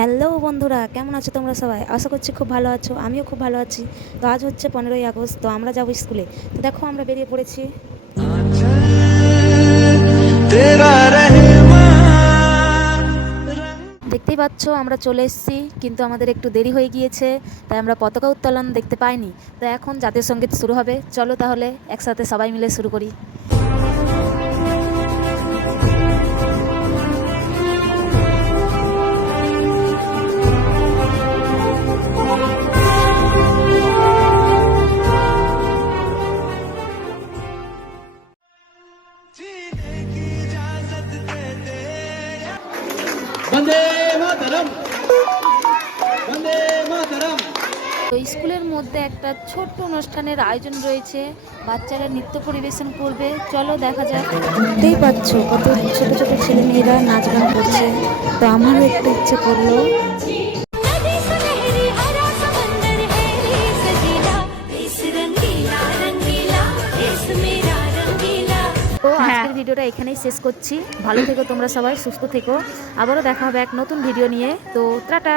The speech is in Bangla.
হ্যালো বন্ধুরা, কেমন আছো তোমরা সবাই? আশা করছি খুব ভালো আছো। আমিও খুব ভালো আছি। তো আজ হচ্ছে 15ই আগস্ট, তো আমরা যাবো স্কুলে। তো দেখো আমরা বেরিয়ে পড়েছি। দেখতেই পাচ্ছ আমরা চলে এসেছি, কিন্তু আমাদের একটু দেরি হয়ে গিয়েছে, তাই আমরা পতাকা উত্তোলন দেখতে পাইনি। তো এখন জাতীয় সঙ্গীত শুরু হবে। চলো তাহলে একসাথে সবাই মিলে শুরু করি। वंदे मातरम वंदे मातरम। তো স্কুলের মধ্যে একটা ছোট্ট অনুষ্ঠানের আয়োজন রয়েছে, বাচ্চারা নৃত্য পরিবেশন করবে। চলো দেখা যাক। দেখতেই পাচ্ছ কত ছোট ছোট ছেলে মেয়েরা নাচ গান করছে। তো আমারও একটু ইচ্ছে করলো। তো আজকের ভিডিওটা এখানেই শেষ করছি। ভালো থেকো তোমরা সবাই, সুস্থ থেকো। আবারও দেখা হবে এক নতুন ভিডিও নিয়ে। তো টাটা।